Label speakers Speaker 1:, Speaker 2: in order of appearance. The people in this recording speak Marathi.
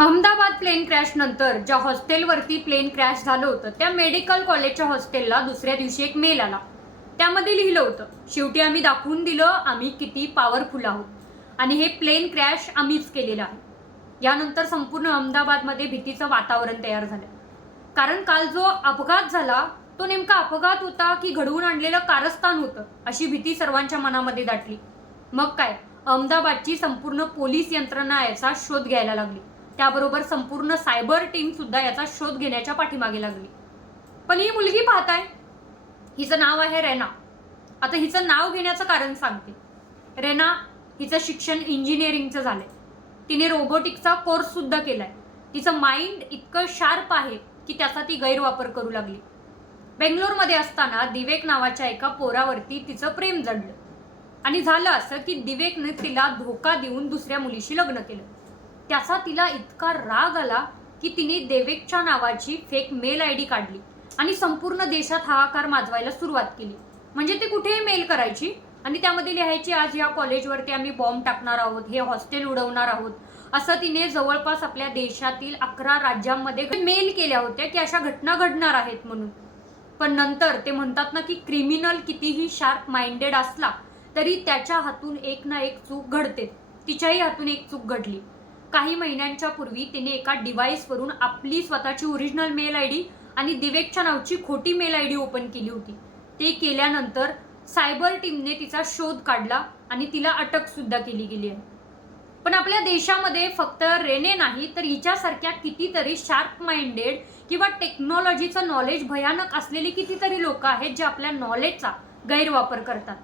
Speaker 1: अहमदाबाद प्लेन क्रॅश नंतर ज्या हॉस्टेलवरती प्लेन क्रॅश झालं होतं त्या मेडिकल कॉलेजच्या हॉस्टेलला दुसऱ्या दिवशी एक मेल आला. त्यामध्ये लिहिलं होतं शेवटी आम्ही दाखवून दिलं आम्ही किती पॉवरफुल आहोत. आणि हे प्लेन क्रॅश आम्हीच केलेलं आहे. यानंतर संपूर्ण अहमदाबादमध्ये भीतीचं वातावरण तयार झालं. कारण काल जो अपघात झाला तो नेमका अपघात होता की घडवून आणलेलं कारस्थान होतं अशी भीती सर्वांच्या मनामध्ये दाटली. मग काय अहमदाबादची संपूर्ण पोलीस यंत्रणा याचा शोध घ्यायला लागली. त्याबरोबर संपूर्ण सायबर टीम सुद्धा याचा शोध घेण्याच्या पाठीमागे लागली. पण ही मुलगी पाहताय? हिचं नाव आहे रेना. आता हिचं नाव घेण्याचं कारण सांगते. रेना हिचं शिक्षण इंजिनिअरिंगचं झालंय. तिने रोबोटिकचा कोर्स सुद्धा केलाय. तिचं माइंड इतकं शार्प आहे की त्याचा ती गैरवापर करू लागली. बेंगलोरमध्ये असताना दिवेक नावाच्या एका पोरावरती तिचं प्रेम जडलं. आणि झालं असं की दिवेकने तिला धोका देऊन दुसऱ्या मुलीशी लग्न केलं. त्याचा तिला इतका राग आला की तिने देवेकच्या नावाची फेक मेल आय डी काढली आणि संपूर्ण देशात हाहाकार माजवायला सुरुवात केली. म्हणजे ती कुठेही मेल करायची आणि त्यामध्ये लिहायची आज या कॉलेजवरती आम्ही बॉम्ब टाकणार आहोत हे हॉस्टेल उडवणार आहोत. असं तिने जवळपास आपल्या देशातील अकरा राज्यांमध्ये मेल केल्या होत्या की अशा घटना घडणार आहेत म्हणून. पण नंतर ते म्हणतात ना की क्रिमिनल कितीही शार्प माइंडेड असला तरी त्याच्या हातून एक ना एक चूक घडते. तिच्याही हातून एक चूक घडली. काही महिन्यांच्या पूर्वी तिने एका डिव्हाइसवरून आपली स्वतःची ओरिजिनल मेल आय डी आणि दिवेकच्या नावची खोटी मेल आय डी ओपन केली होती. ते केल्यानंतर सायबर टीमने तिचा शोध काढला आणि तिला अटक सुद्धा केली गेली आहे. पण आपल्या देशामध्ये फक्त रेने नाही तर हिच्यासारख्या कितीतरी शार्प माइंडेड किंवा टेक्नॉलॉजीचं नॉलेज भयानक असलेली कितीतरी लोक आहेत जे आपल्या नॉलेजचा गैरवापर करतात.